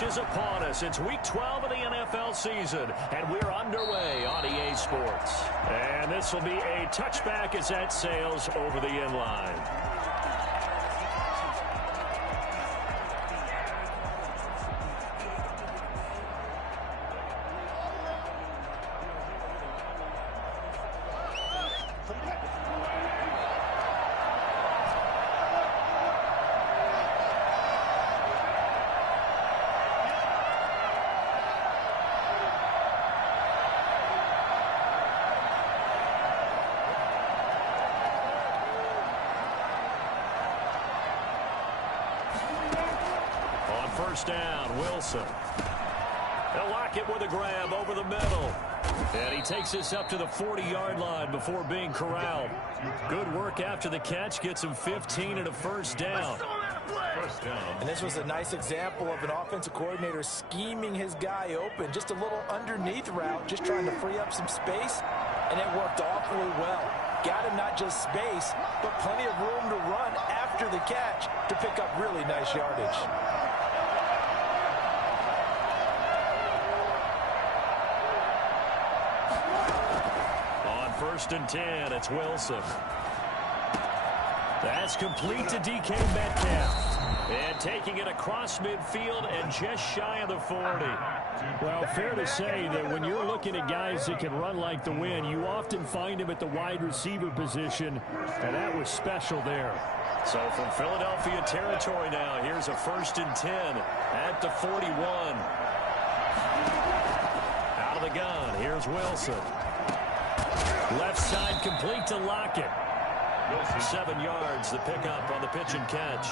rush is upon us. It's Week 12 of the NFL season, and we're underway on EA Sports. And this will be a touchback as that sails over the end line. First down, Wilson. They'll lock it with a grab over the middle. And he takes this up to the 40-yard line before being corralled. Good work after the catch. Gets him 15 and a first down. And this was a nice example of an offensive coordinator scheming his guy open. Just a little underneath route, just trying to free up some space. And it worked awfully well. Got him not just space, but plenty of room to run after the catch to pick up really nice yardage. First and 10, it's Wilson. That's complete to DK Metcalf. And taking it across midfield and just shy of the 40. Well, fair to say that when you're looking at guys that can run like the wind, you often find him at the wide receiver position, and that was special there. So from Philadelphia territory now, here's a first and 10 at the 41. Out of the gun, here's Wilson. Left side complete to Lockett. 7 yards, the pickup on the pitch and catch.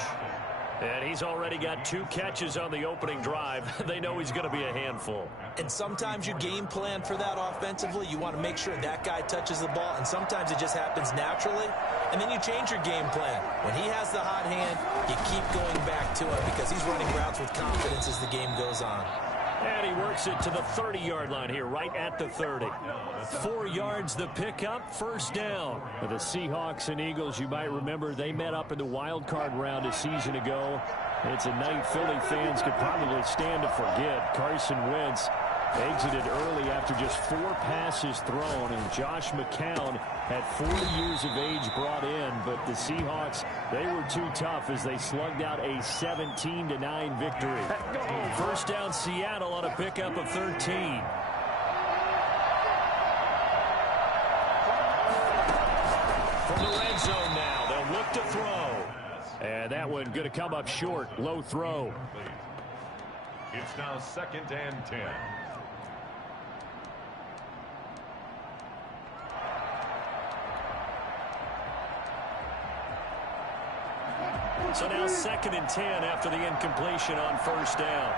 And he's already got 2 catches on the opening drive. They know he's going to be a handful. And sometimes you game plan for that offensively. You want to make sure that guy touches the ball, and sometimes it just happens naturally. And then you change your game plan. When he has the hot hand, you keep going back to him because he's running routes with confidence as the game goes on. And he works it to the 30-yard line here, right at the 30. 4 yards the pickup, first down. For the Seahawks and Eagles, you might remember they met up in the wild card round a season ago. It's a night Philly fans could probably stand to forget. Carson Wentz exited early after just 4 passes thrown, and Josh McCown had 40 years of age brought in, but the Seahawks, they were too tough as they slugged out a 17-9 victory. First down Seattle on a pickup of 13. From the red zone now, they'll look to throw. And that one going to come up short, low throw. It's now 2nd and 10. So now 2nd and 10 after the incompletion on first down.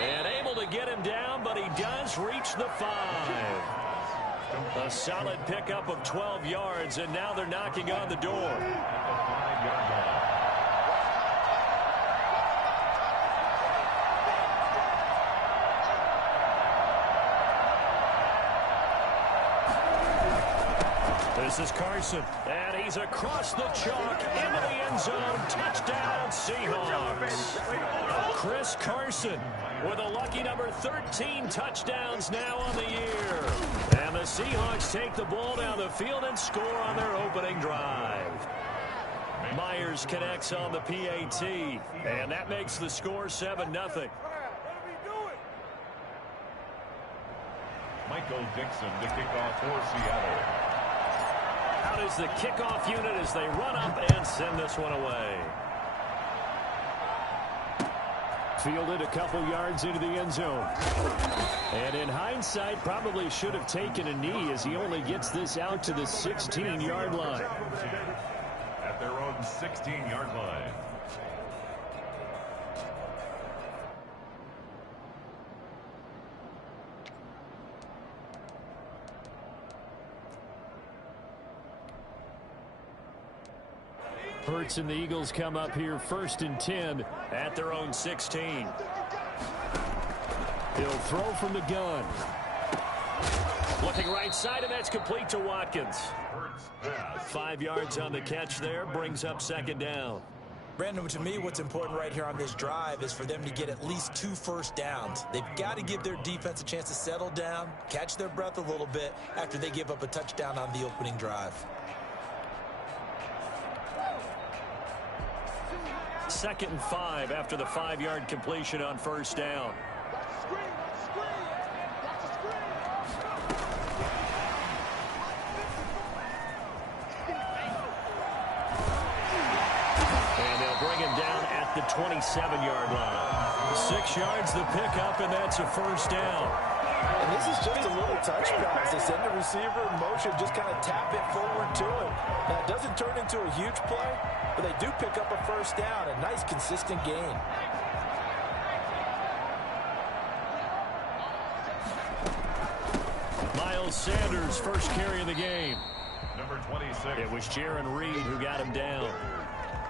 And able to get him down, but he does reach the 5. A solid pickup of 12 yards, and now they're knocking on the door. At the 5-yard line. This is Carson, and he's across the chalk into the end zone. Touchdown, Seahawks. Chris Carson with a lucky number 13 touchdowns now on the year. And the Seahawks take the ball down the field and score on their opening drive. Myers connects on the PAT, and that makes the score 7-0. Michael Dixon to kick off for Seattle. Out is the kickoff unit as they run up and send this one away. Fielded a couple yards into the end zone. And in hindsight, probably should have taken a knee as he only gets this out to the 16-yard line. At their own 16-yard line. Hurts and the Eagles come up here 1st and 10 at their own 16. He'll throw from the gun. Looking right side, and that's complete to Watkins. 5 yards on the catch there, brings up second down. Brandon, to me, what's important right here on this drive is for them to get at least 2 first downs. They've got to give their defense a chance to settle down, catch their breath a little bit after they give up a touchdown on the opening drive. 2nd and 5 after the 5-yard completion on first down. Bring him down at the 27-yard line. 6 yards the pickup, and that's a first down. And this is just a little touch pass. They send the receiver in motion, just kind of tap it forward to him. Now, it doesn't turn into a huge play, but they do pick up a first down. A nice, consistent gain. Miles Sanders, first carry of the game. Number 26. It was Jaron Reed who got him down.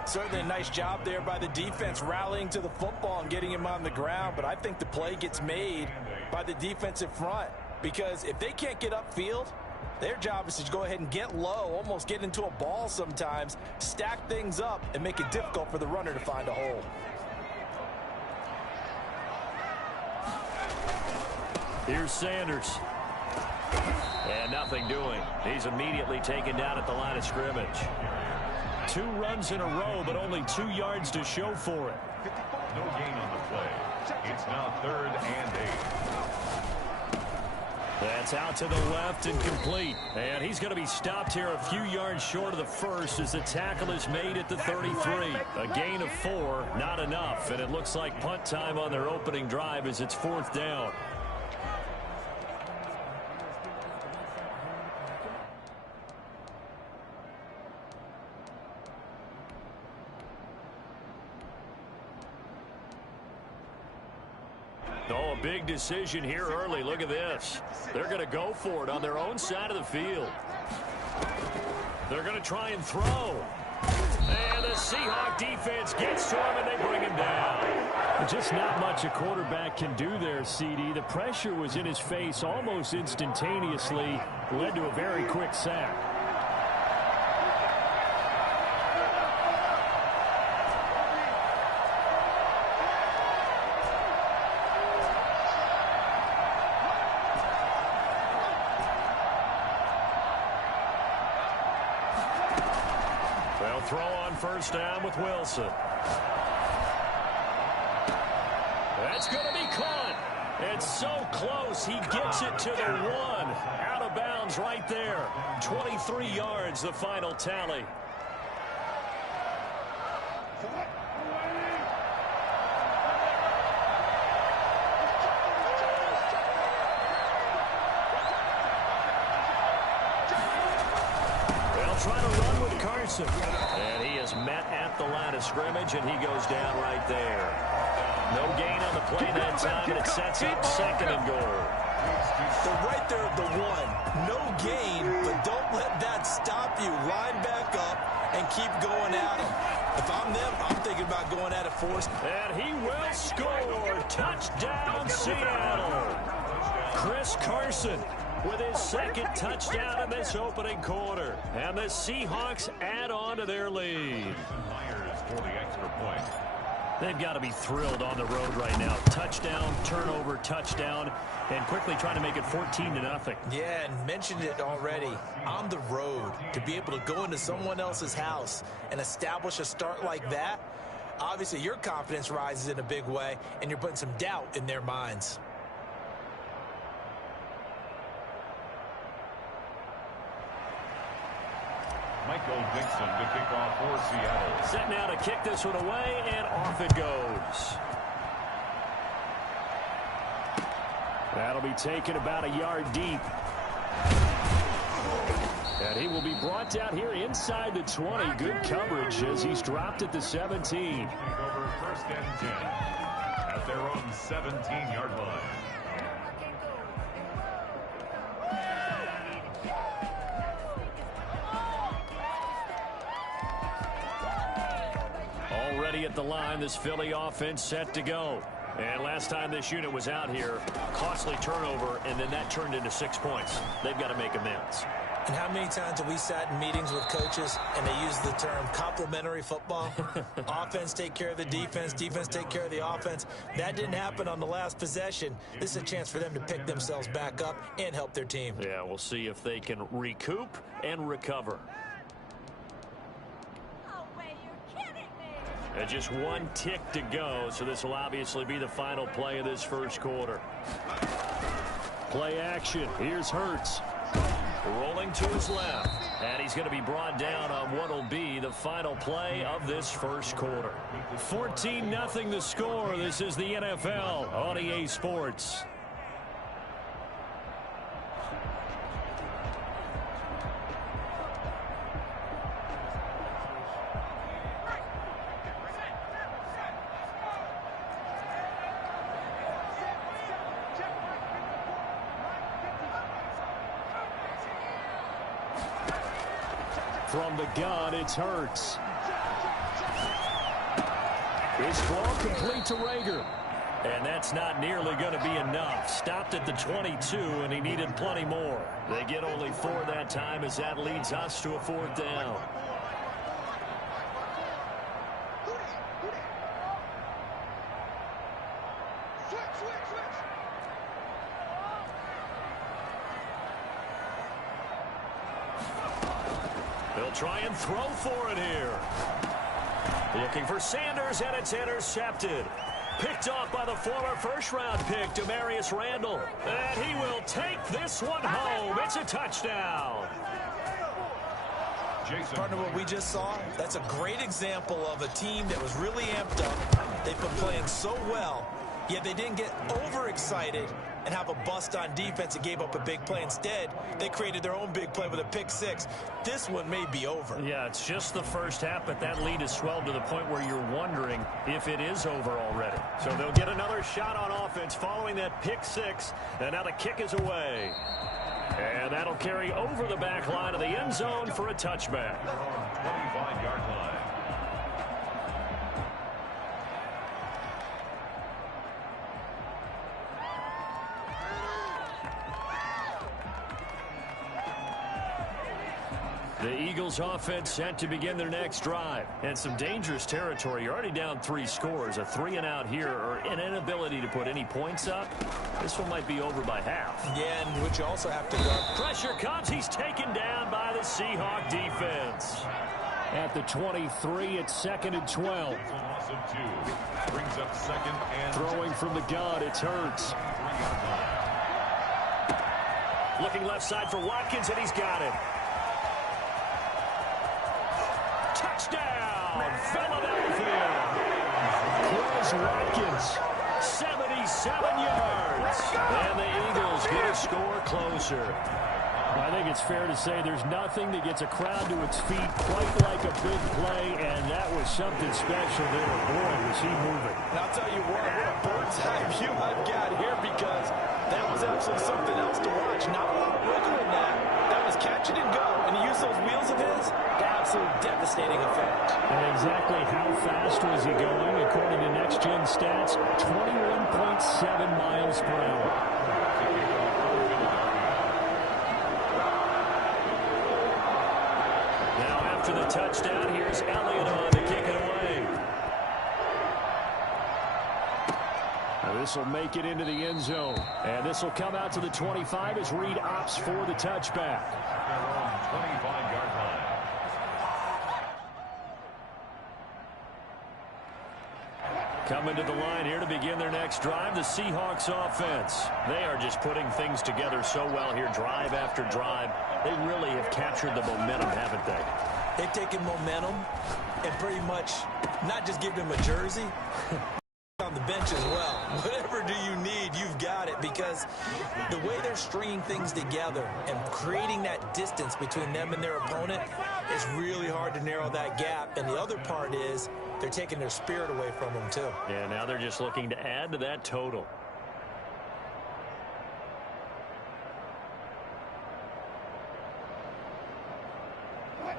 Certainly a nice job there by the defense, rallying to the football and getting him on the ground. But I think the play gets made by the defensive front, because if they can't get upfield, their job is to go ahead and get low, almost get into a ball sometimes, stack things up, and make it difficult for the runner to find a hole. Here's Sanders. And nothing doing. He's immediately taken down at the line of scrimmage. 2 runs in a row, but only 2 yards to show for it. No gain on the play. It's now 3rd and 8. That's out to the left and complete. And he's going to be stopped here a few yards short of the first as the tackle is made at the 33. A gain of 4, not enough. And it looks like punt time on their opening drive as it's 4th down. Oh, a big decision here early. Look at this. They're going to go for it on their own side of the field. They're going to try and throw. And the Seahawk defense gets to him, and they bring him down. Just not much a quarterback can do there, CD. The pressure was in his face almost instantaneously, led to a very quick sack. They'll throw on first down with Wilson. That's going to be caught. It's so close. He gets it to the 1. Out of bounds right there. 23 yards, the final tally. They'll try to run with Carson. And he is met at the line of scrimmage, and he goes down right there. No gain on the play that time, and it sets up 2nd and goal. So right there at the 1, no gain, but don't let that stop you. Line back up and keep going at him. If I'm them, I'm thinking about going at it forced. And he will score. Touchdown, Seattle. Chris Carson with his 2nd touchdown in this opening quarter. And the Seahawks add on to their lead. Myers for the extra point. They've got to be thrilled on the road right now. Touchdown, turnover, touchdown, and quickly trying to make it 14-0. Yeah, and mentioned it already. On the road, to be able to go into someone else's house and establish a start like that, obviously your confidence rises in a big way, and you're putting some doubt in their minds. Michael Dixon to kick off for Seattle. Set now to kick this one away, and off it goes. That'll be taken about a yard deep. And he will be brought down here inside the 20. Good coverage as he's dropped at the 17. Taking over 1st and 10 at their own 17-yard line. Already at the line, this Philly offense set to go. And last time this unit was out here, costly turnover, and then that turned into 6 points. They've got to make amends. And how many times have we sat in meetings with coaches and they use the term complementary football? Offense take care of the defense, defense take care of the offense. That didn't happen on the last possession. This is a chance for them to pick themselves back up and help their team. Yeah, we'll see if they can recoup and recover. And just one tick to go, so this will obviously be the final play of this first quarter. Play action. Here's Hurts. Rolling to his left. And he's going to be brought down on what will be the final play of this first quarter. 14-0 the score. This is the NFL on EA Sports. From the gun, it's Hurts. His throw complete to Rager. And that's not nearly going to be enough. Stopped at the 22, and he needed plenty more. They get only 4 that time as that leads us to a 4th down. They'll try and throw for it here. Looking for Sanders, and it's intercepted. Picked off by the former first-round pick, Demarius Randall. And he will take this one home. It's a touchdown. Partner, what we just saw, that's a great example of a team that was really amped up. They've been playing so well, yet they didn't get overexcited and have a bust on defense and gave up a big play. Instead, they created their own big play with a pick 6. This one may be over. Yeah, it's just the first half, but that lead has swelled to the point where you're wondering if it is over already. So they'll get another shot on offense following that pick 6, and now the kick is away. And that'll carry over the back line of the end zone for a touchback. 25-yard line. The Eagles offense set to begin their next drive. And some dangerous territory. You're already down 3 scores. A 3-and-out here, or an inability to put any points up. This one might be over by half. Yeah, and which you also have to go. Pressure comes. He's taken down by the Seahawk defense. At the 23, it's 2nd and 12. Loss of 2. Brings up 2nd and Throwing from the gun, it's Hurts. Looking left side for Watkins, and he's got it. Touchdown, Philadelphia. Chris Watkins. 77 yards. And the Eagles get a score closer. I think it's fair to say there's nothing that gets a crowd to its feet quite like a big play, and that was something special there. Boy, was he moving. And I'll tell you what a bird's eye view I've got here, because that was absolutely something else to watch. Not a lot of wiggle in that. That was catch it and go, and he used those wheels of his to absolute devastating effect. And exactly how fast was he going? According to Next Gen Stats, 21.7 miles per hour. After the touchdown, here's Elliott on to kick it away. Now this will make it into the end zone. And this will come out to the 25 as Reed opts for the touchback. 25-yard line. Coming to the line here to begin their next drive, the Seahawks offense. They are just putting things together so well here, drive after drive. They really have captured the momentum, haven't they? They've taken momentum and pretty much not just give them a jersey, on the bench as well. Whatever do you need, you've got it, because the way they're stringing things together and creating that distance between them and their opponent is really hard to narrow that gap. And the other part is they're taking their spirit away from them too. Yeah, now they're just looking to add to that total.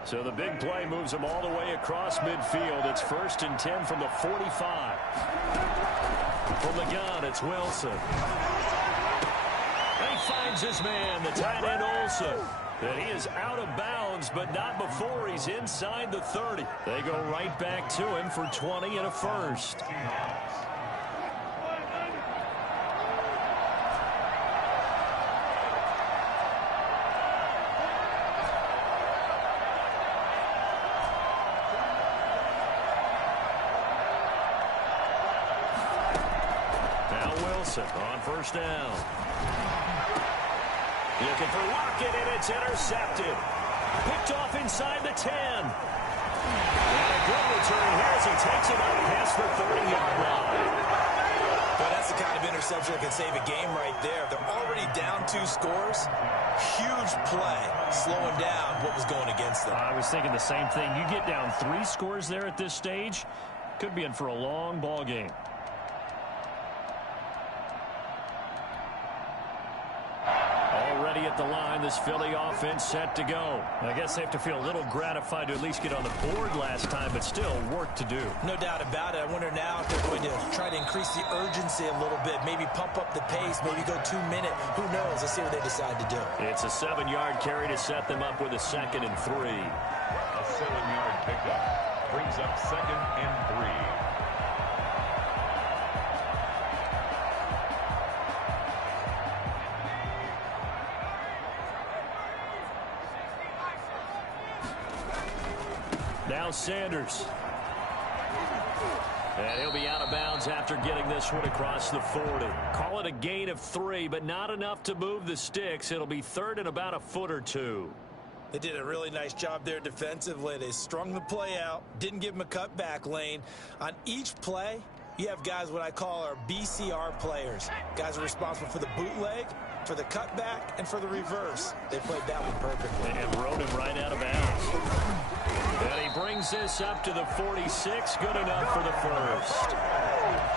So the big play moves them all the way across midfield. It's 1st and 10 from the 45. From the gun, it's Wilson. He finds his man, the tight end Olsen. And he is out of bounds, but not before he's inside the 30. They go right back to him for 20 and a first. Now Wilson on first down. Looking for Lockett, and it's intercepted. Picked off inside the 10. And a good return here as he takes it up past the 30-yard line. But that's the kind of interception that can save a game right there. They're already down 2 scores. Huge play, slowing down what was going against them. I was thinking the same thing. You get down 3 scores there at this stage, could be in for a long ball game. Already at the line, this Philly offense set to go. I guess they have to feel a little gratified to at least get on the board last time, but still work to do. No doubt about it. I wonder now if they're going to try to increase the urgency a little bit, maybe pump up the pace, maybe go 2-minute. Who knows? Let's see what they decide to do. It's a 7-yard carry to set them up with a 2nd and 3. A 7-yard pickup brings up 2nd and 3. Now Sanders. And he'll be out of bounds after getting this one across the 40. Call it a gain of 3, but not enough to move the sticks. It'll be 3rd and about a foot or 2. They did a really nice job there defensively. They strung the play out, didn't give him a cutback lane. On each play, you have guys what I call our BCR players. Guys are responsible for the bootleg, for the cutback, and for the reverse. They played that one perfectly. And rode him right out of bounds. And he brings this up to the 46. Good enough for the first.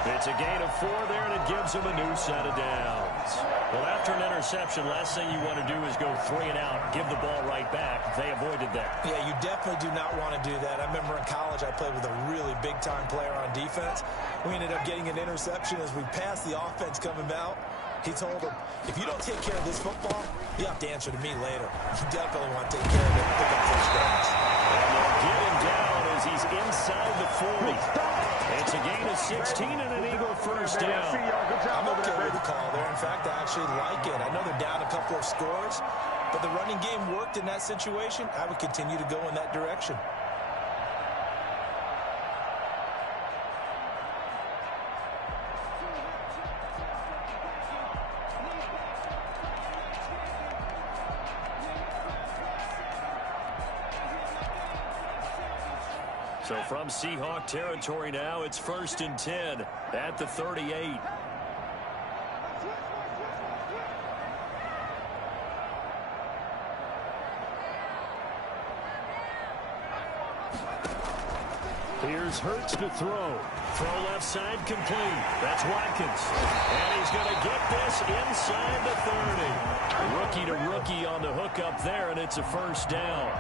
It's a gain of 4 there, and it gives him a new set of downs. Well, after an interception, last thing you want to do is go 3 and out, give the ball right back. They avoided that. Yeah, you definitely do not want to do that. I remember in college I played with a really big-time player on defense. We ended up getting an interception as we passed the offense coming out. He told him, if you don't take care of this football, you have to answer to me later. You definitely want to take care of it and pick up touchdowns. And they'll get him down as he's inside the 40. It's a gain of 16 and an Eagle first down. I'm okay with the call there. In fact, I actually like it. I know they're down a couple of scores, but the running game worked in that situation. I would continue to go in that direction. So from Seahawk territory now, it's 1st and 10 at the 38. Here's Hurts to throw. Throw left side complete. That's Watkins. And he's going to get this inside the 30. Rookie to rookie on the hook up there, and it's a first down.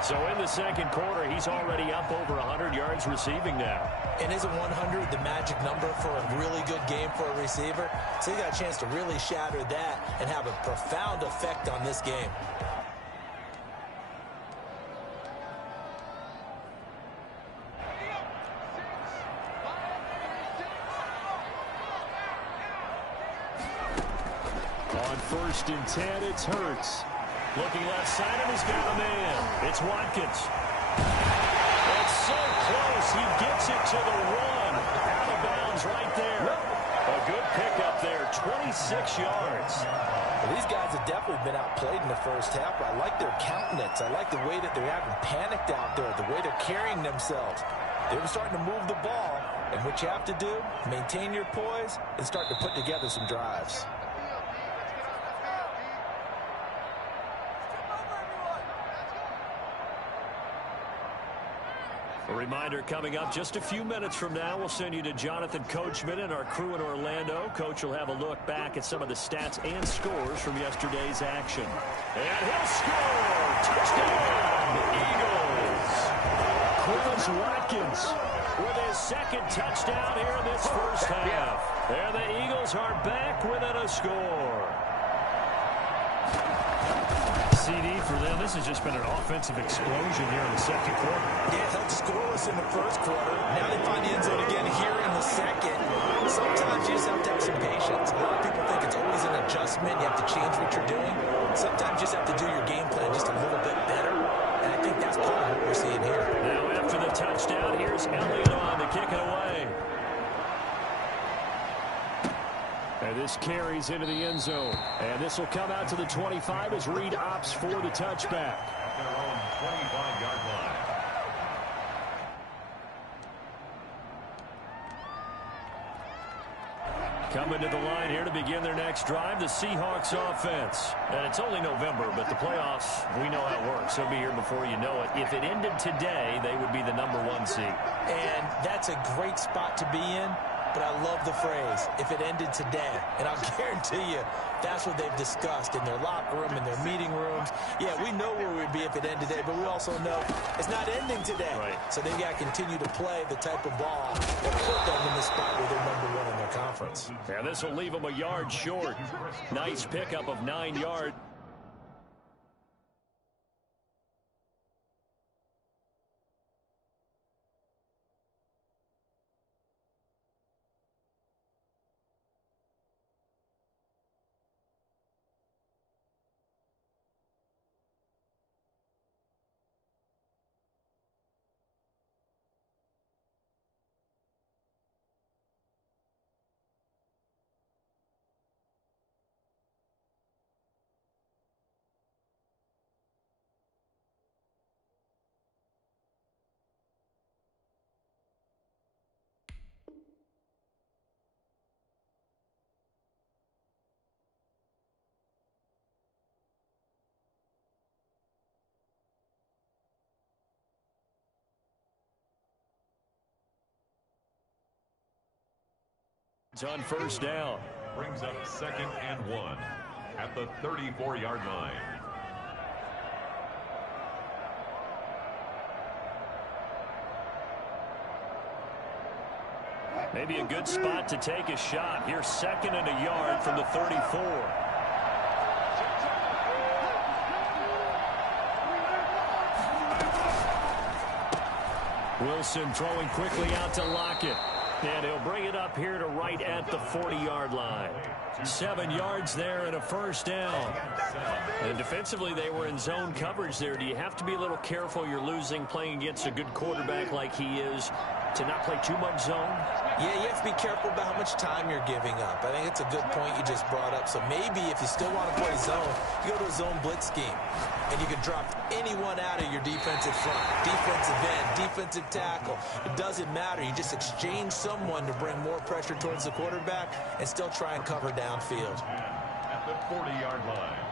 So in the second quarter, he's already up over 100 yards receiving now. And isn't 100 the magic number for a really good game for a receiver? So he got a chance to really shatter that and have a profound effect on this game. On 1st and 10, it's Hurts. Looking left side, and he's got a man. It's Watkins. It's so close. He gets it to the 1. Out of bounds right there. A good pickup there, 26 yards. Well, these guys have definitely been outplayed in the first half, but I like their countenance. I like the way that they're having panicked out there, the way they're carrying themselves. They were starting to move the ball, and what you have to do, maintain your poise and start to put together some drives. A reminder coming up just a few minutes from now, we'll send you to Jonathan Coachman and our crew in Orlando. Coach will have a look back at some of the stats and scores from yesterday's action. And he'll score! Touchdown, Eagles! Chris Watkins with his second touchdown here in this first half. And the Eagles are back within a score. CD for them. This has just been an offensive explosion here in the second quarter. Yeah, held scoreless in the first quarter. Now they find the end zone again here in the second. Sometimes you just have to have some patience. A lot of people think it's always an adjustment. You have to change what you're doing. Sometimes you just have to do your game plan just a little bit better. And I think that's part of what we're seeing here. Now after the touchdown, here's Elliott on to kick it away. And this carries into the end zone. And this will come out to the 25 as Reed opts for the touchback. At their own 25-yard line. Coming to the line here to begin their next drive, the Seahawks offense. And it's only November, but the playoffs, we know how it works. They'll be here before you know it. If it ended today, they would be the #1 seed. And that's a great spot to be in. But I love the phrase, if it ended today. And I'll guarantee you, that's what they've discussed in their locker room, in their meeting rooms. Yeah, we know where we'd be if it ended today, but we also know it's not ending today. Right. So they've got to continue to play the type of ball that put them in the spot where they're #1 in their conference. Yeah, this will leave them a yard short. Nice pickup of 9 yards. It's on first down. Brings up 2nd and 1 at the 34-yard line. Maybe a good spot to take a shot. Here's 2nd and a yard from the 34. Wilson throwing quickly out to Lockett. And he'll bring it up here to right at the 40-yard line. 7 yards there and a first down. And defensively, they were in zone coverage there. Do you have to be a little careful? You're losing playing against a good quarterback like he is to not play too much zone? Yeah, you have to be careful about how much time you're giving up. I think it's a good point you just brought up. So maybe if you still want to play zone, you go to a zone blitz scheme. And you can drop anyone out of your defensive front, defensive end, defensive tackle. It doesn't matter. You just exchange someone to bring more pressure towards the quarterback and still try and cover downfield. At the 40-yard line.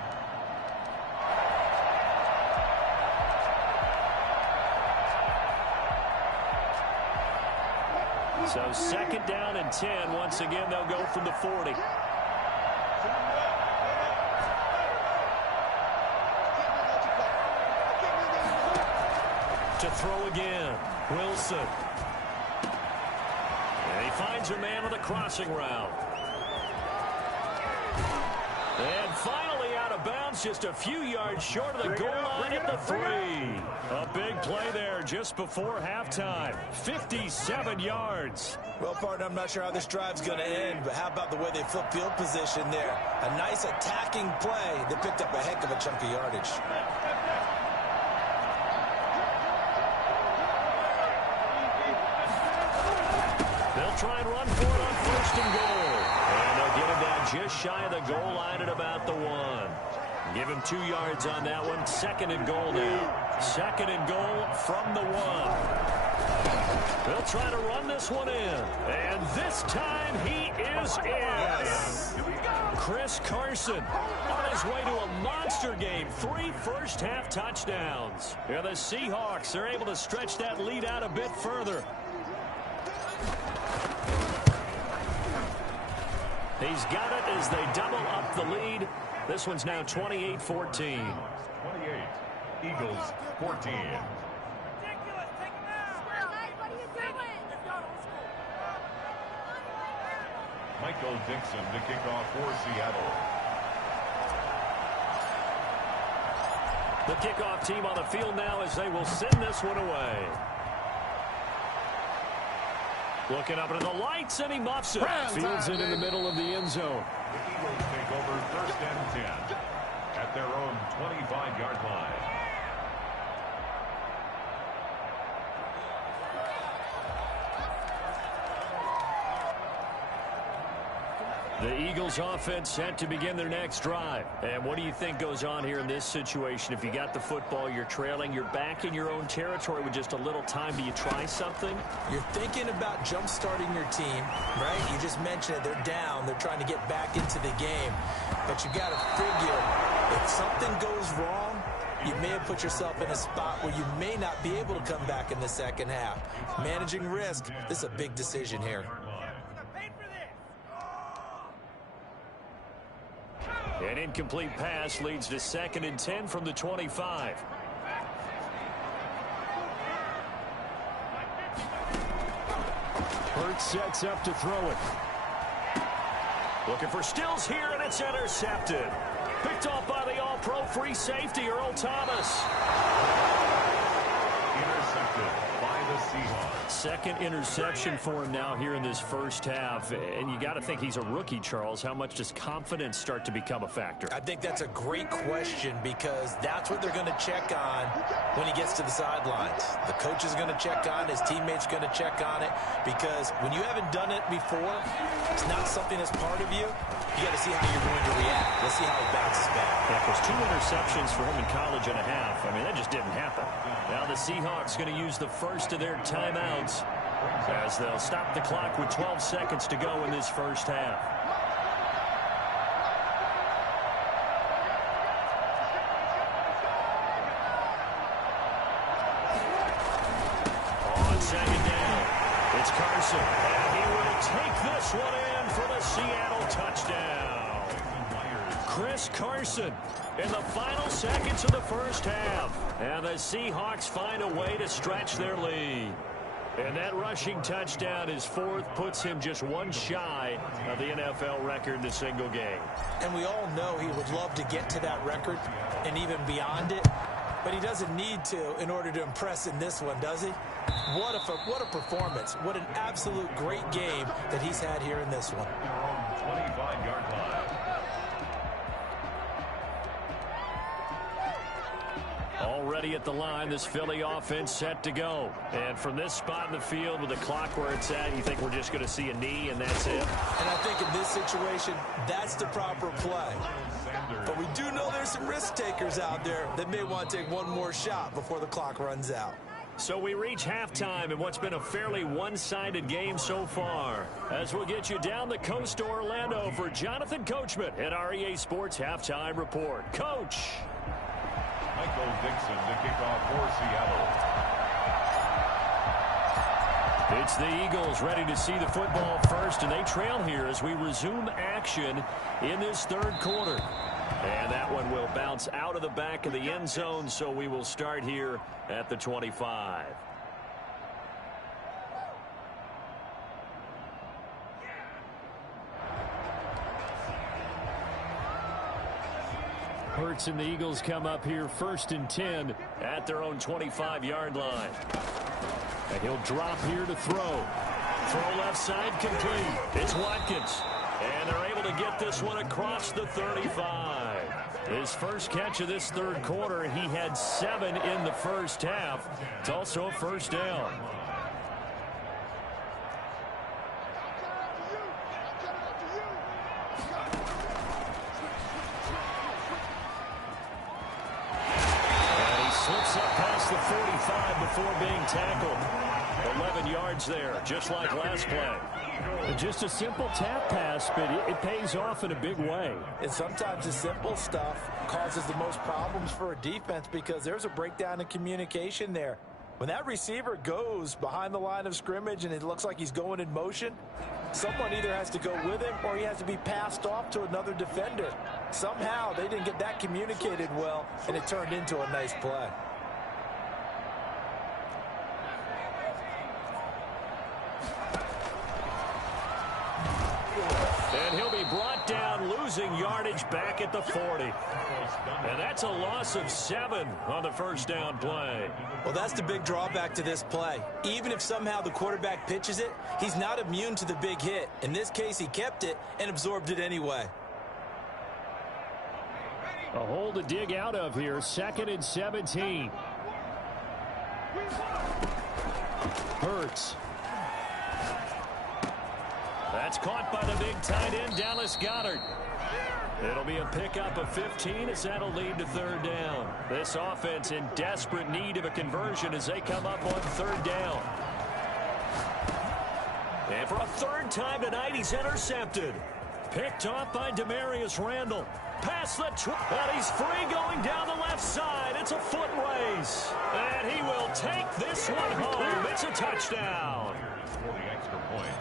So 2nd down and 10. Once again, they'll go from the 40. To throw again, Wilson. And he finds her man with a crossing route. And finally out of bounds, just a few yards short of the goal line at the 3. A big play there just before halftime. 57 yards. Well, partner, I'm not sure how this drive's going to end, but how about the way they flip field position there? A nice attacking play that picked up a heck of a chunk of yardage. They'll try and run for it on 1st and goal. And they'll get him down just shy of the goal line at about the 1. Give him 2 yards on that one. 2nd and goal now. 2nd and goal from the 1. They'll try to run this one in. And this time he is in. Chris Carson on his way to a monster game. 3 first-half touchdowns. And the Seahawks are able to stretch that lead out a bit further. He's got it as they double up the lead. This one's now 28-14. 28. Eagles 14. Michael Dixon to kick off for Seattle. The kickoff team on the field now as they will send this one away. Looking up into the lights, and he muffs it. Fields it in the middle of the end zone. The Eagles take over 1st and 10 at their own 25-yard line. The Eagles offense set to begin their next drive. And what do you think goes on here in this situation? If you got the football, you're trailing, you're back in your own territory with just a little time. Do you try something? You're thinking about jump-starting your team, right? You just mentioned it. They're down. They're trying to get back into the game. But you got to figure, if something goes wrong, you may have put yourself in a spot where you may not be able to come back in the second half. Managing risk, this is a big decision here. An incomplete pass leads to 2nd and 10 from the 25. Hurts sets up to throw it. Looking for Stills here, and it's intercepted. Picked off by the all-pro free safety, Earl Thomas. Intercepted by the Seahawks. 2nd interception for him now here in this first half. And you got to think he's a rookie, Charles. How much does confidence start to become a factor? I think that's a great question because that's what they're going to check on when he gets to the sidelines. The coach is going to check on, his teammates going to check on it, because when you haven't done it before, it's not something that's part of you. You got to see how you're going to react. Let's see how he bounces back. Yeah, because 2 interceptions for him in college and a half. I mean, that just didn't happen. Now the Seahawks going to use the first of their timeouts as they'll stop the clock with 12 seconds to go in this first half. On 2nd down, it's Carson, and he will take this one in for the Seattle touchdown. Chris Carson in the final seconds of the first half. And the Seahawks find a way to stretch their lead. And that rushing touchdown, his 4th, puts him just one shy of the NFL record in a single game. And we all know he would love to get to that record and even beyond it. But he doesn't need to in order to impress in this one, does he? What a performance. What an absolute great game that he's had here in this one. 25-yard line. Already at the line, this Philly offense set to go. And from this spot in the field with the clock where it's at, you think we're just going to see a knee and that's it? And I think in this situation, that's the proper play. But we do know there's some risk takers out there that may want to take one more shot before the clock runs out. So we reach halftime in what's been a fairly one-sided game so far. As we'll get you down the coast to Orlando for Jonathan Coachman at our EA Sports Halftime Report. Coach! Michael Dixon to kick off for Seattle. It's the Eagles ready to see the football first, and they trail here as we resume action in this 3rd quarter. And that one will bounce out of the back of the end zone, so we will start here at the 25. Hurts and the Eagles come up here 1st and 10 at their own 25-yard line. And he'll drop here to throw. Throw left side complete. It's Watkins. And they're able to get this one across the 35. His first catch of this 3rd quarter, he had 7 in the first half. It's also a first down. Slips up past the 45 before being tackled. 11 yards there, just like last play. Just a simple tap pass, but it pays off in a big way. And sometimes the simple stuff causes the most problems for a defense because there's a breakdown in communication there. When that receiver goes behind the line of scrimmage and it looks like he's going in motion, someone either has to go with him or he has to be passed off to another defender. Somehow they didn't get that communicated well, and it turned into a nice play. losing yardage back at the 40. And that's a loss of 7 on the first down play. Well, that's the big drawback to this play. Even if somehow the quarterback pitches it, he's not immune to the big hit. In this case, he kept it and absorbed it anyway. A hole to dig out of here. 2nd and 17. Hurts. That's caught by the big tight end, Dallas Goedert. It'll be a pickup of 15 as that'll lead to 3rd down. This offense in desperate need of a conversion as they come up on 3rd down. And for a 3rd time tonight, he's intercepted. Picked off by Demarius Randall. Past the and he's free going down the left side. It's a foot race. And he will take this one home. It's a touchdown. For the extra point.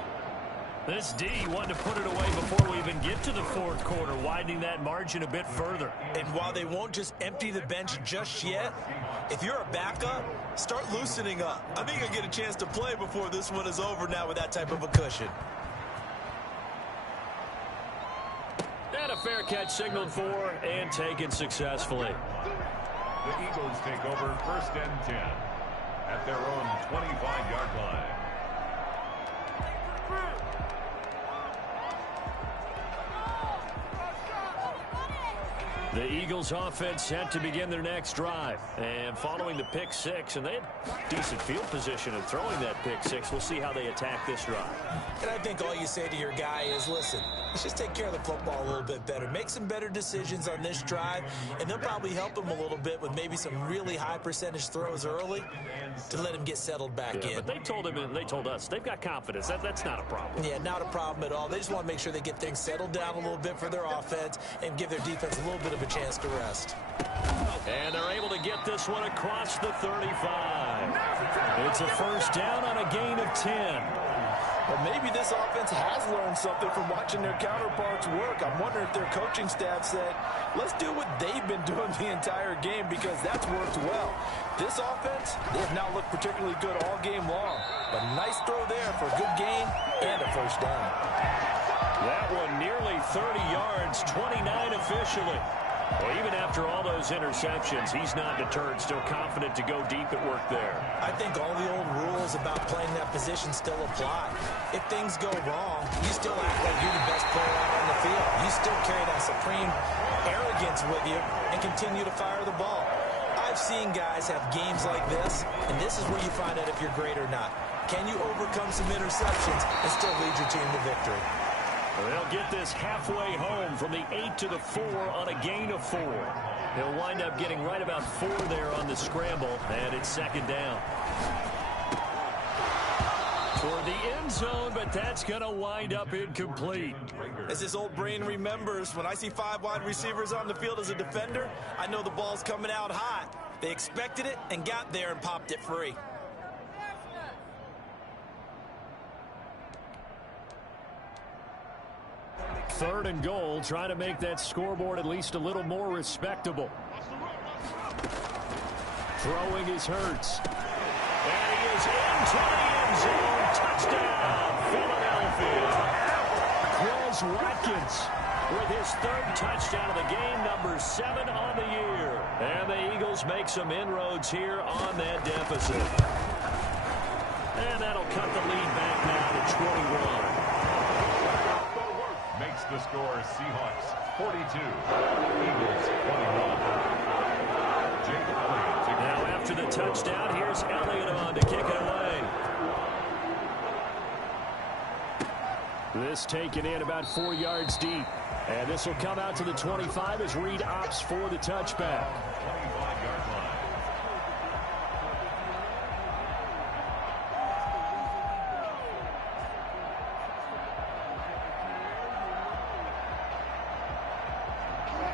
This D wanted to put it away before we even get to the 4th quarter, widening that margin a bit further. And while they won't just empty the bench just yet, if you're a backup, start loosening up. I think you'll get a chance to play before this one is over now with that type of a cushion. And a fair catch signaled for and taken successfully. The Eagles take over 1st and 10 at their own 25-yard line. The Eagles offense set to begin their next drive. And following the pick 6, and they had decent field position in throwing that pick 6. We'll see how they attack this drive. And I think all you say to your guy is, listen, let's just take care of the football a little bit better. Make some better decisions on this drive, and they'll probably help him a little bit with maybe some really high percentage throws early to let him get settled back in. But they told him and they told us they've got confidence. That's not a problem. Yeah, not a problem at all. They just want to make sure they get things settled down a little bit for their offense and give their defense a little bit of a chance to rest. And they're able to get this one across the 35. It's a 1st down on a gain of 10. Well, maybe this offense has learned something from watching their counterparts work. I'm wondering if their coaching staff said, let's do what they've been doing the entire game because that's worked well. This offense, they have not looked particularly good all game long. But a nice throw there for a good gain and a 1st down. That one nearly 30 yards, 29 officially. Well, even after all those interceptions, he's not deterred, still confident to go deep at work there. I think all the old rules about playing that position still apply. If things go wrong, you still act like you're the best player out on the field. You still carry that supreme arrogance with you and continue to fire the ball. I've seen guys have games like this, and this is where you find out if you're great or not. Can you overcome some interceptions and still lead your team to victory? They'll get this halfway home from the 8 to the 4 on a gain of 4. He'll wind up getting right about 4 there on the scramble, and it's 2nd down. Toward the end zone, but that's going to wind up incomplete. As this old brain remembers, when I see 5 wide receivers on the field as a defender, I know the ball's coming out hot. They expected it and got there and popped it free. Third and goal, trying to make that scoreboard at least a little more respectable. Throwing is Hurts. And he is into the end zone. Touchdown, Philadelphia. Quez Watkins with his 3rd touchdown of the game, number 7 on the year. And the Eagles make some inroads here on that deficit. And that'll cut the lead back now to 21. Makes the score Seahawks 42, Eagles 21. Jake Elliott. Now after the touchdown, here's Elliott on to kick it away. This taken in about 4 yards deep. And this will come out to the 25 as Reed opts for the touchback. 25-yard line.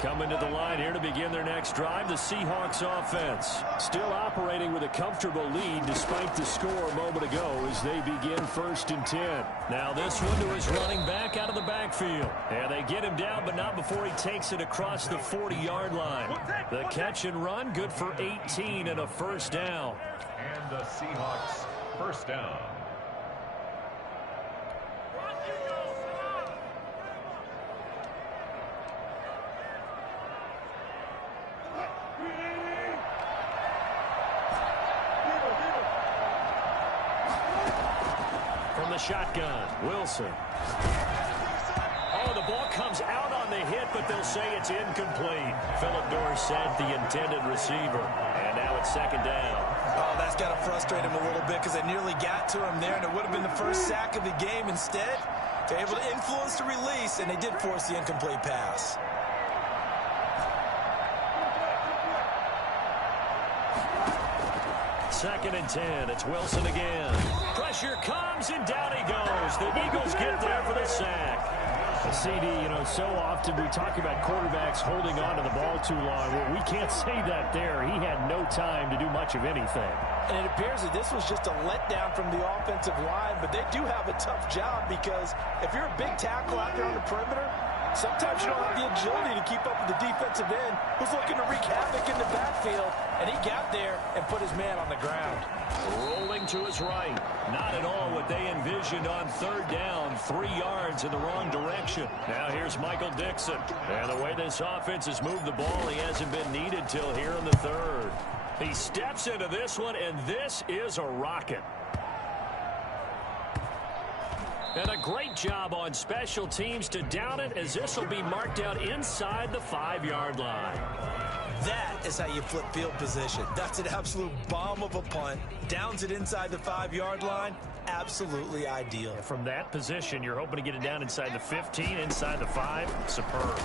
Coming to the line here to begin their next drive, the Seahawks offense. Still operating with a comfortable lead despite the score a moment ago as they begin 1st and 10. Now this one to his running back out of the backfield. And they get him down, but not before he takes it across the 40-yard line. The catch and run, good for 18 and a 1st down. And the Seahawks 1st down. the shotgun. Wilson. Oh, the ball comes out on the hit, but they'll say it's incomplete. Philip Dorsett, the intended receiver. And now it's second down. Oh, that's got to frustrate him a little bit because they nearly got to him there, and it would have been the first sack of the game. Instead, they're able to influence the release, and they did force the incomplete pass. Second and 10. It's Wilson again. Pressure comes, and down he goes. The Eagles get there for the sack. CD, so often we talk about quarterbacks holding on to the ball too long. Well, we can't say that there. He had no time to do much of anything. And it appears that this was just a letdown from the offensive line, but they do have a tough job because if you're a big tackle out there on the perimeter, sometimes you don't have the agility to keep up with the defensive end who's looking to wreak havoc in the backfield, and he got there and put his man on the ground. Rolling to his right. Not at all what they envisioned on third down. 3 yards in the wrong direction. Now here's Michael Dixon. And the way this offense has moved the ball, he hasn't been needed till here in the third. He steps into this one, and this is a rocket. And a great job on special teams to down it, as this will be marked out inside the 5-yard line. That is how you flip field position. That's an absolute bomb of a punt. Downs it inside the 5-yard line. Absolutely ideal. From that position, you're hoping to get it down inside the 15, inside the 5. Superb.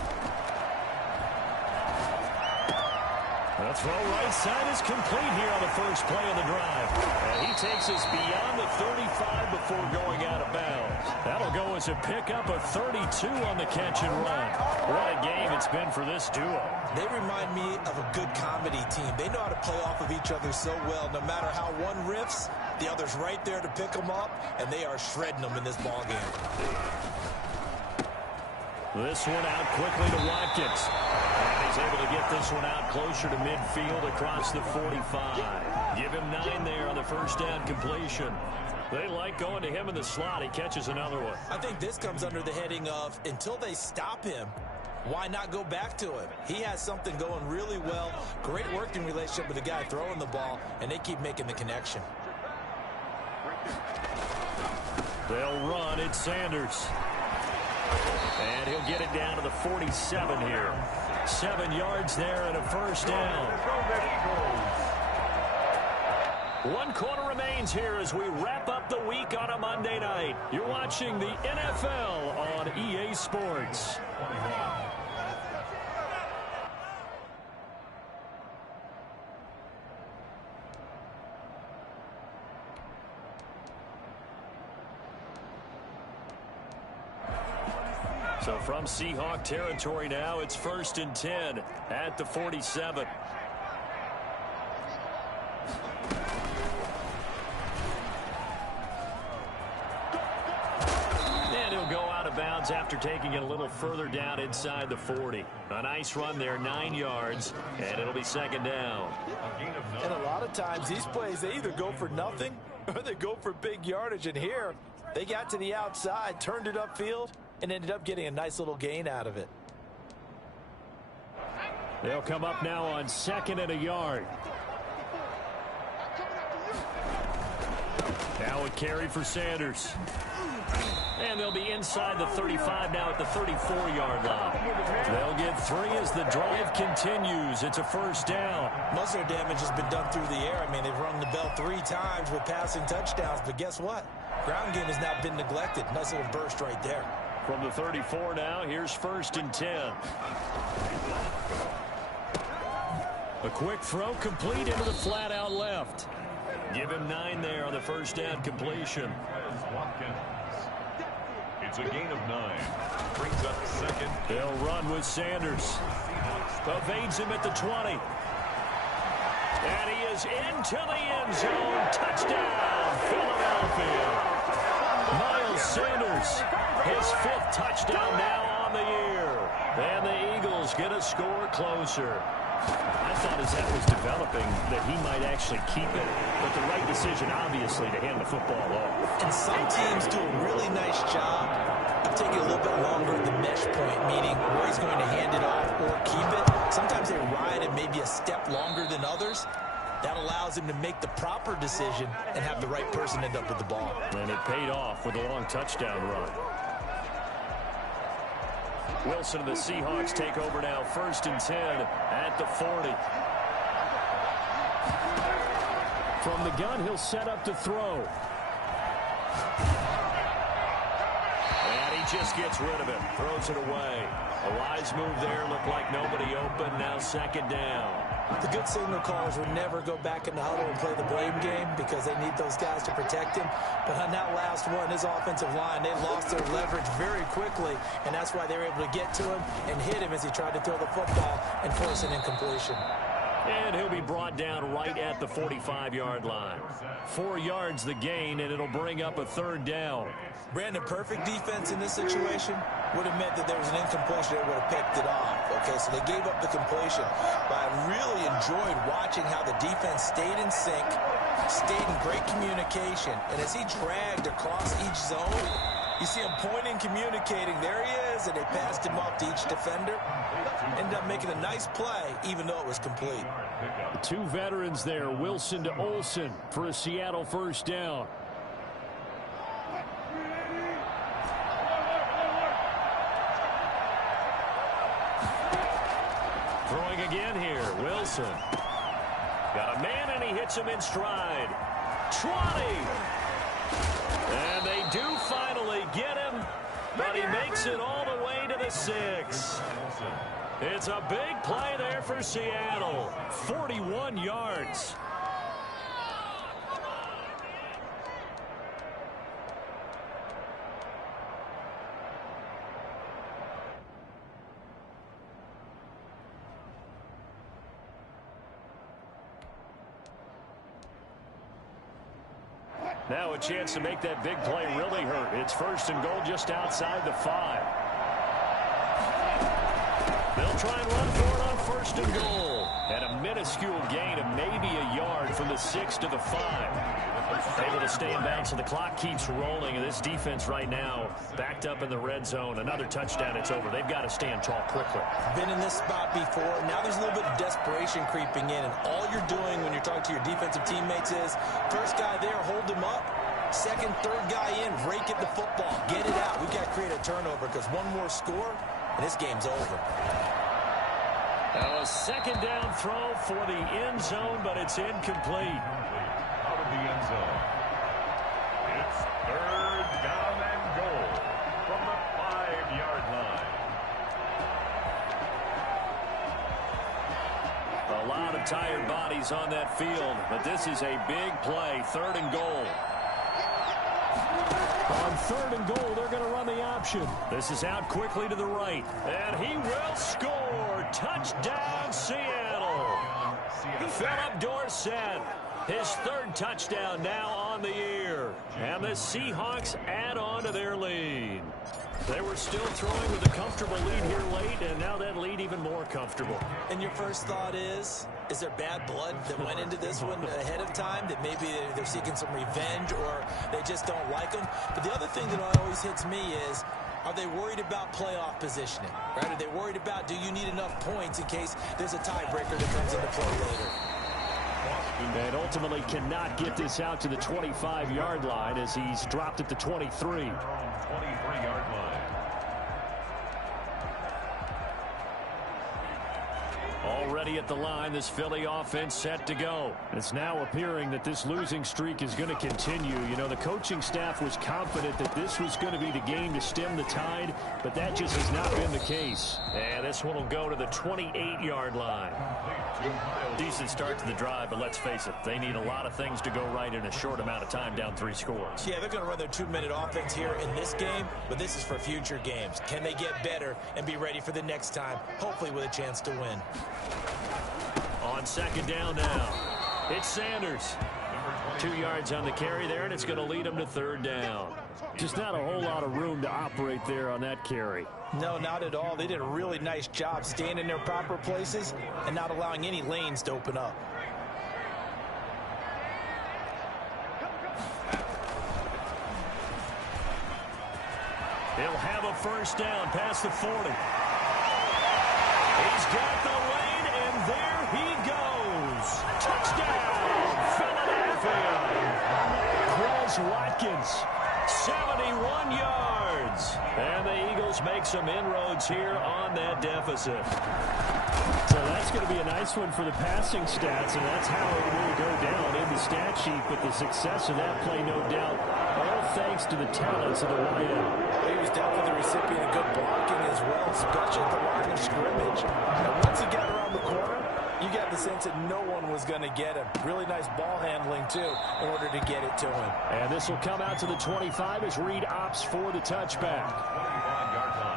The throw right side is complete here on the first play of the drive. And he takes us beyond the 35 before going out of bounds. That'll go as a pickup of 32 on the catch and run. What a game it's been for this duo. They remind me of a good comedy team. They know how to play off of each other so well. No matter how one riffs, the other's right there to pick them up, and they are shredding them in this ball game. This one out quickly to Watkins. And he's able to get this one out closer to midfield across the 45. Give him 9 there on the first down completion. They like going to him in the slot. He catches another one. I think this comes under the heading of, until they stop him, why not go back to him? He has something going really well. Great working relationship with the guy throwing the ball, and they keep making the connection. They'll run. It's Sanders. And he'll get it down to the 47 here. 7 yards there and a first down. 1 quarter remains here as we wrap up the week on a Monday night. You're watching the NFL on EA Sports. So from Seahawk territory now, it's 1st and 10 at the 47. And he'll go out of bounds after taking it a little further down inside the 40. A nice run there, 9 yards, and it'll be second down. And a lot of times these plays, they either go for nothing or they go for big yardage. And here, they got to the outside, turned it upfield, and ended up getting a nice little gain out of it. They'll come up now on 2nd and a yard. Now a carry for Sanders. And they'll be inside the 35 now at the 34-yard line. They'll get 3 as the drive continues. It's a first down. Most of their damage has been done through the air. I mean, they've rung the bell 3 times with passing touchdowns, but guess what? Ground game has now been neglected. Nice little burst right there. From the 34 now, here's 1st and 10. A quick throw complete into the flat out left. Give him 9 there on the first down completion. It's a gain of 9. Brings up 2nd. They'll run with Sanders. Evades him at the 20. And he is into the end zone. Touchdown, Philadelphia. Miles Sanders, his 5th touchdown now on the year. And the Eagles get a score closer. I thought as that was developing that he might actually keep it, but the right decision, obviously, to hand the football off. And some teams do a really nice job of taking a little bit longer at the mesh point, meaning where he's going to hand it off or keep it. Sometimes they ride it maybe a step longer than others. That allows him to make the proper decision and have the right person end up with the ball. And it paid off with a long touchdown run. Wilson and the Seahawks take over now, 1st and 10 at the 40. From the gun, he'll set up to throw. And he just gets rid of it, throws it away. A wise move there, looked like nobody open, now 2nd down. The good signal callers would never go back in the huddle and play the blame game because they need those guys to protect him. But on that last one, his offensive line, they lost their leverage very quickly, and that's why they were able to get to him and hit him as he tried to throw the football and force an incompletion. And he'll be brought down right at the 45-yard line. 4 yards the gain, and it'll bring up a 3rd down. Brandon, perfect defense in this situation would have meant that there was an incompletion. They would have picked it off. Okay, so they gave up the completion. But I really enjoyed watching how the defense stayed in sync, stayed in great communication. And as he dragged across each zone, you see him pointing, communicating. There he is, and they passed him off to each defender. Ended up making a nice play, even though it was complete. The 2 veterans there, Wilson to Olsen for a Seattle 1st down. Throwing again here, Wilson. Got a man, and he hits him in stride. 20. And they do finally get him, but he makes it all the way to the 6. It's a big play there for Seattle. 41 yards. Now a chance to make that big play really hurt. It's 1st and goal just outside the 5. They'll try and run for it on 1st and goal. And a minuscule gain of maybe a yard from the 6 to the 5. Able to stay in bounds, so the clock keeps rolling. And this defense right now backed up in the red zone. Another touchdown, it's over. They've got to stand tall quickly. Been in this spot before. Now there's a little bit of desperation creeping in. And all you're doing when you're talking to your defensive teammates is, first guy there, hold him up. 2nd, 3rd guy in, rake at the football. Get it out. We've got to create a turnover because one more score, and this game's over. Now a 2nd down throw for the end zone, but it's incomplete. Out of the end zone. It's 3rd down and goal from the 5-yard line. A lot of tired bodies on that field, but this is a big play. 3rd and goal. On 3rd and goal, they're going to run the option. This is out quickly to the right. And he will score. Touchdown, Seattle. Philip Dorsett, his 3rd touchdown now on the year. And the Seahawks add on to their lead. They were still throwing with a comfortable lead here late, and now that lead even more comfortable. And your first thought is there bad blood that went into this one ahead of time, that maybe they're seeking some revenge or they just don't like them? But the other thing that always hits me is, are they worried about playoff positioning? Right? Are they worried about, do you need enough points in case there's a tiebreaker that comes into play later? And ultimately cannot get this out to the 25-yard line as he's dropped at the 23. 23-yard line. Already at the line, this Philly offense set to go. It's now appearing that this losing streak is going to continue. You know, the coaching staff was confident that this was going to be the game to stem the tide, but that just has not been the case. And this one will go to the 28-yard line. Decent start to the drive, but let's face it, they need a lot of things to go right in a short amount of time, down 3 scores. Yeah, they're going to run their 2-minute offense here in this game, but this is for future games. Can they get better and be ready for the next time, hopefully with a chance to win? On 2nd down now, it's Sanders. 2 yards on the carry there, and it's going to lead them to 3rd down. Just not a whole lot of room to operate there on that carry. No, not at all. They did a really nice job staying in their proper places and not allowing any lanes to open up. He'll have a 1st down past the 40. He's got the lane, and there he goes. Touchdown! Watkins. 71 yards. And the Eagles make some inroads here on that deficit. So that's going to be a nice one for the passing stats, and that's how it will go down in the stat sheet. But the success of that play, no doubt, all thanks to the talents of the wideout. He was definitely the recipient of good blocking as well, especially at the line of scrimmage. And once he got around the corner, you got the sense that no one was going to get him. Really nice ball handling, too, in order to get it to him. And this will come out to the 25 as Reed opts for the touchback. 25-yard line.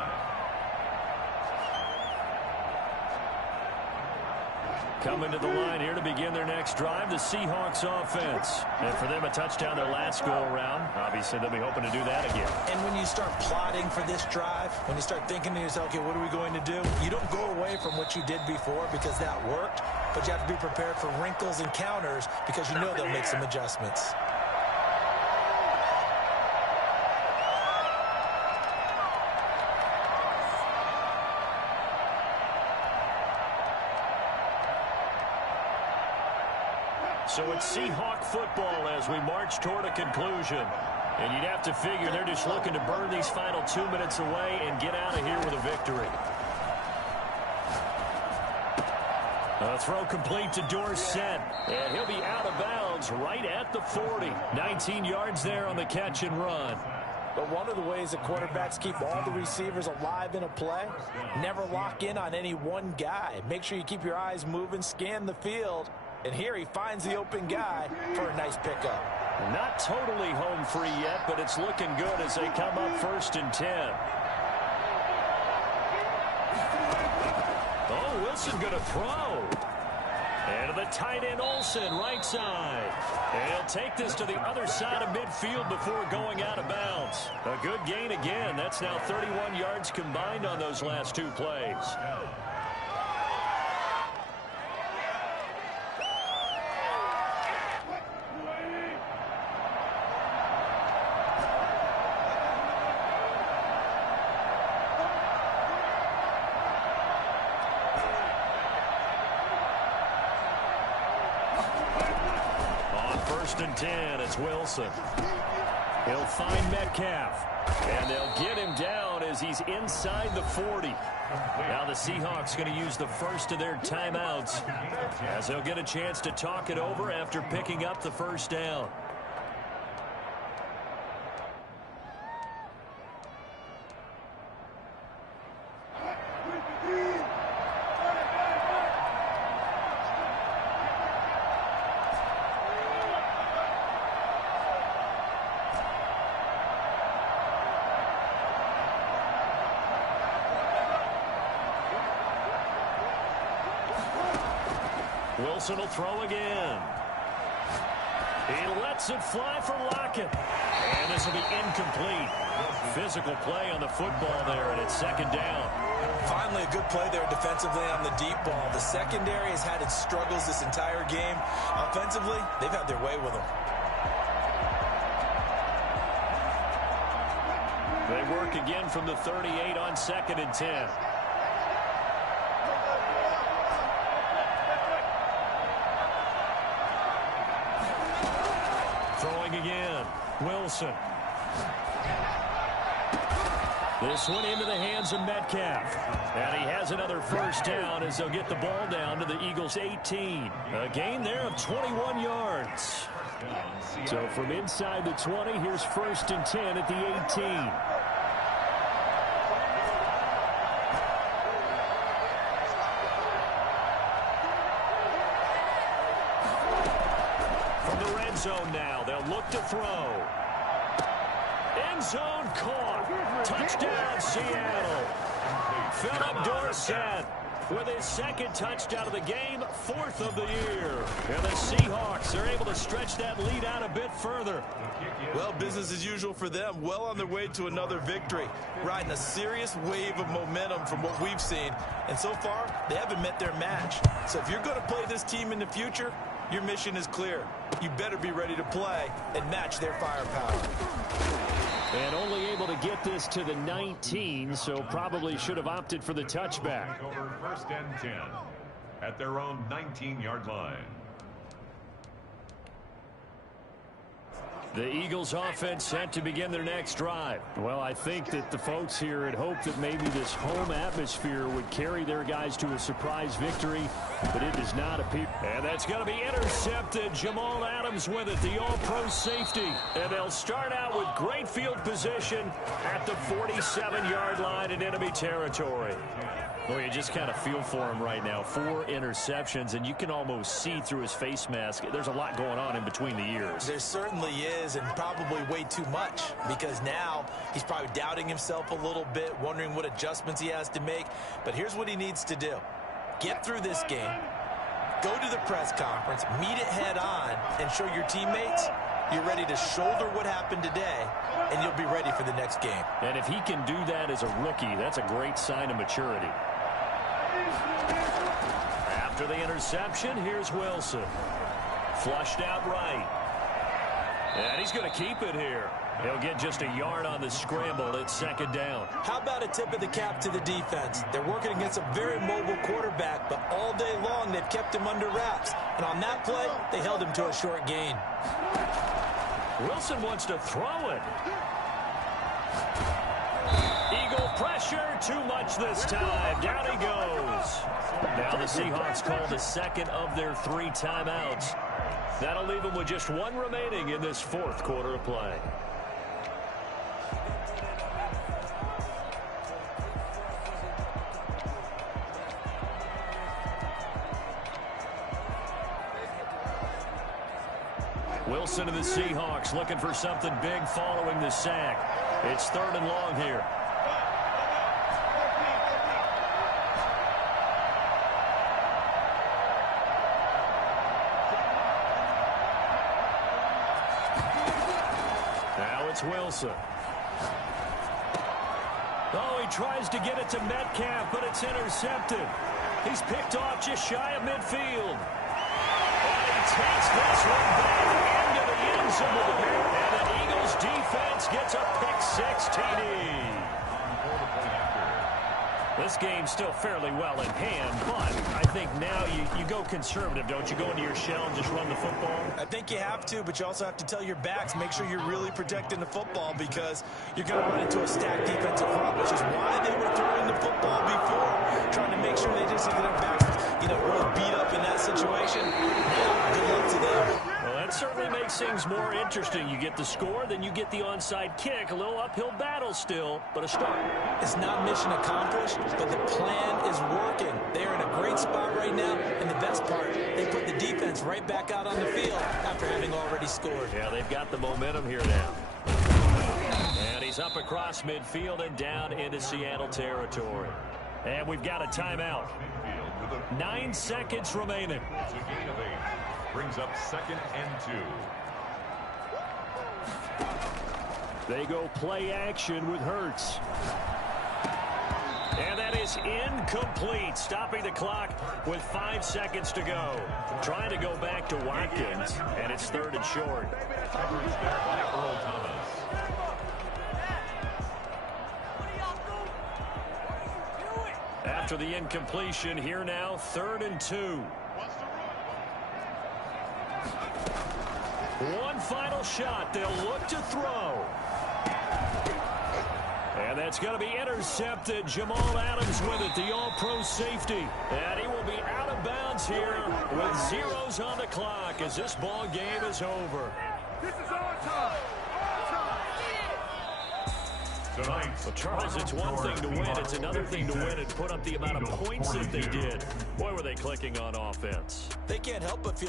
Coming to the line here to begin their next drive, the Seahawks offense. And for them, a touchdown their last go-around. Obviously, they'll be hoping to do that again. And when you start plotting for this drive, when you start thinking to yourself, okay, what are we going to do? You don't go away from what you did before because that worked, but you have to be prepared for wrinkles and counters because you know they'll make some adjustments. So it's Seahawk football as we march toward a conclusion. And you'd have to figure they're just looking to burn these final 2 minutes away and get out of here with a victory. A throw complete to Dorsett. And he'll be out of bounds right at the 40. 19 yards there on the catch and run. But one of the ways that quarterbacks keep all the receivers alive in a play, never lock in on any one guy. Make sure you keep your eyes moving, scan the field. And here he finds the open guy for a nice pickup. Not totally home free yet, but it's looking good as they come up 1st and 10. Oh, Wilson going to throw. And to the tight end Olsen, right side. And he'll take this to the other side of midfield before going out of bounds. A good gain again. That's now 31 yards combined on those last 2 plays. And 10, it's Wilson. He'll find Metcalf. And they'll get him down as he's inside the 40. Now the Seahawks going to use the first of their timeouts as they'll get a chance to talk it over after picking up the first down. Wilson will throw again. He lets it fly for Lockett. And this will be incomplete. Physical play on the football there, and it's 2nd down. Finally, a good play there defensively on the deep ball. The secondary has had its struggles this entire game. Offensively, they've had their way with them. They work again from the 38 on 2nd and 10. Throwing again. Wilson. This one into the hands of Metcalf. And he has another first down as they'll get the ball down to the Eagles' 18. A gain there of 21 yards. So from inside the 20, here's 1st and 10 at the 18. Zone now. They'll look to throw. End zone caught. Touchdown, Seattle. Philip Dorsett with his 2nd touchdown of the game, 4th of the year. And the Seahawks are able to stretch that lead out a bit further. Well, business as usual for them. Well on their way to another victory. Riding a serious wave of momentum from what we've seen. And so far, they haven't met their match. So if you're going to play this team in the future, your mission is clear. You better be ready to play and match their firepower. And only able to get this to the 19, so probably should have opted for the touchback. Over 1st and 10 at their own 19-yard line. The Eagles offense set to begin their next drive. Well, I think that the folks here had hoped that maybe this home atmosphere would carry their guys to a surprise victory, but it does not appear. And that's going to be intercepted. Jamal Adams with it, the all-pro safety. And they'll start out with great field position at the 47-yard line in enemy territory. Well, you just kind of feel for him right now. 4 interceptions, and you can almost see through his face mask. There's a lot going on in between the ears. There certainly is, and probably way too much, because now he's probably doubting himself a little bit, wondering what adjustments he has to make. But here's what he needs to do. Get through this game, go to the press conference, meet it head on, and show your teammates you're ready to shoulder what happened today, and you'll be ready for the next game. And if he can do that as a rookie, that's a great sign of maturity. After the interception, here's Wilson. Flushed out right. And he's going to keep it here. He'll get just a yard on the scramble. It's second down. How about a tip of the cap to the defense? They're working against a very mobile quarterback, but all day long they've kept him under wraps. And on that play, they held him to a short gain. Wilson wants to throw it. Eagle pressure, too much this time. Down he goes. Now the Seahawks call the second of their 3 timeouts. That'll leave them with just 1 remaining in this 4th quarter of play. Wilson and the Seahawks looking for something big following the sack. It's 3rd and long here. Now it's Wilson. Oh, he tries to get it to Metcalf, but it's intercepted. He's picked off just shy of midfield. And he takes this one back into the end zone. And the Eagles defense gets a pick-6 TD. This game's still fairly well in hand, but I think now you go conservative, don't you? Go into your shell and just run the football? I think you have to, but you also have to tell your backs, make sure you're really protecting the football, because you're going to run into a stacked defensive front, which is why they were throwing the football before, trying to make sure they just get their backs, really beat up in that situation. Now, good luck to them. Well, that certainly makes things more interesting. You get the score, then you get the onside kick. A little uphill battle still, but a start. It's not mission accomplished, but the plan is working. They're in a great spot right now, and the best part, they put the defense right back out on the field after having already scored. Yeah, they've got the momentum here now. And he's up across midfield and down into Seattle territory. And we've got a timeout. 9 seconds remaining. It's a gain of 8. Brings up 2nd and 2. They go play action with Hurts. And that is incomplete. Stopping the clock with 5 seconds to go. Trying to go back to Watkins, and it's 3rd and short. Coverage there by Earl Thomas. After the incompletion, here now, 3rd and 2. One final shot. They'll look to throw. And that's going to be intercepted. Jamal Adams with it, the all-pro safety. And he will be out of bounds here with zeros on the clock as this ball game is over. This is our time. Well, Charles, it's one thing to win. It's another thing to win and put up the amount of points that they did. Boy, were they clicking on offense. They can't help but feel